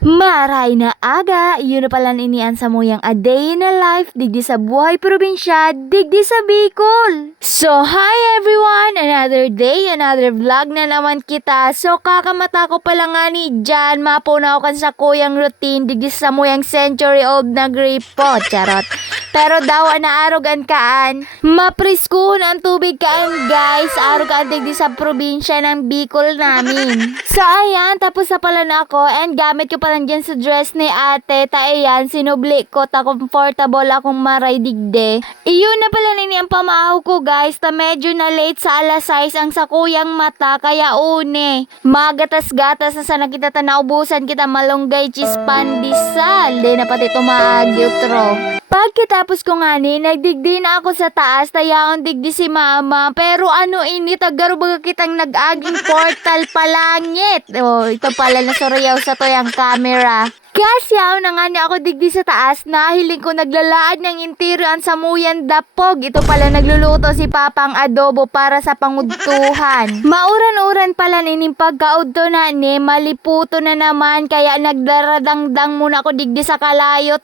Maray na aga, yun na pala inian sa muyang a day in a life, digdi sa buhay probinsya, digdi sa Bicol. So, hi everyone! Another day, another vlog na naman kita. So, kakamata ko pala nga ni Jan, mapunaw kan sa kuyang routine, digdi sa muyang century old na gripo, charot. Pero daw na arogan kaan, maprisko ang tubig kaan guys, arogan digdi sa probinsya ng Bicol namin. So ayan, tapos na pala na ako and gamit ko pala dyan sa dress ni ate, ta ayan, sinubli ko, ta comfortable akong maray digde. Iyon na pala nini ang pamahaw ko guys, ta medyo na late sa alas 6 ang sakuyang mata, kaya une. Magatas-gatas na sana kita tanaubusan kita malunggay cheese pandesal, di na pati tumaagi utro. Pagkatapos ko nga ni, nagdigdi na ako sa taas, tayaon digdi si mama. Pero ano ini, tagaro baga kitang nag-aging portal palangit. Oh, ito pala na surayaw sa toyang camera. Kasyaw na nga niya ako digdi sa taas, nahiling ko naglalaad ng interior sa muyan dapog. Ito pala nagluluto si Papang adobo para sa pangudtuhan. Mauran-uran pala nining pagkaudto na ni, maliputo na naman, kaya nagdaradangdang muna ako digdi sa kalayo.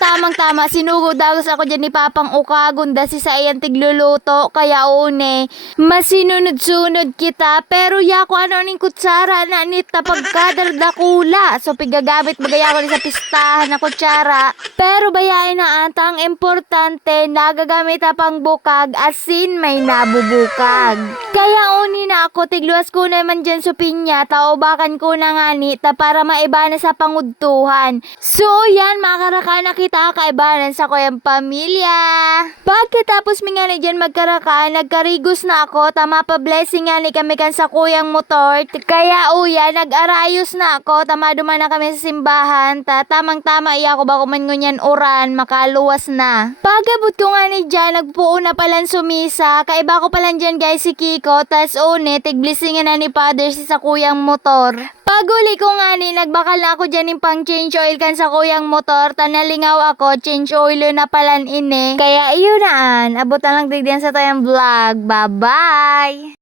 Tamang-tama, sinugod-dagos ako dyan ni Papang ukagunda si sa iyan tigluluto, kaya une, masinunod-sunod kita. Pero yako ano ning kutsara na ni tapagkadardakula. So pigagamit bagay ako sa pistahan na kutsara. Pero bayain na ata, ang importante, nagagamit pang bukag, asin may nabubukag. Kaya uni na ako, tigluwas ko naman dyan sa pinya, taubakan ko na nga ni, para maiba na sa pangudtuhan. So yan, makaraka na kita kaibanan sa kuyang pamilya. Pagkatapos mi nga ni dyan magkaraka, nagkarigos na ako, tama pa blessing nga ni kami kan sa kuyang motor. Kaya uya, nag-arayos na ako, tama duman na kami sa simbahan. Tamang-tama iya ko ba kuman ngunyan oran, makaluwas na. Pagabot ko nga ni dyan, nagpuo na palang sumisa. Kaiba ko palang dyan guys si Kiko, tas une, tigblisingan na ni Father si sa kuyang motor. Paguli ko nga ni, nagbakal na ako dyan yung pang change oil kan sa kuyang motor. Tanalingaw ako, change oil na palan ini. Kaya iyon naan, abot na lang digdiyan sa tayong vlog. Bye-bye!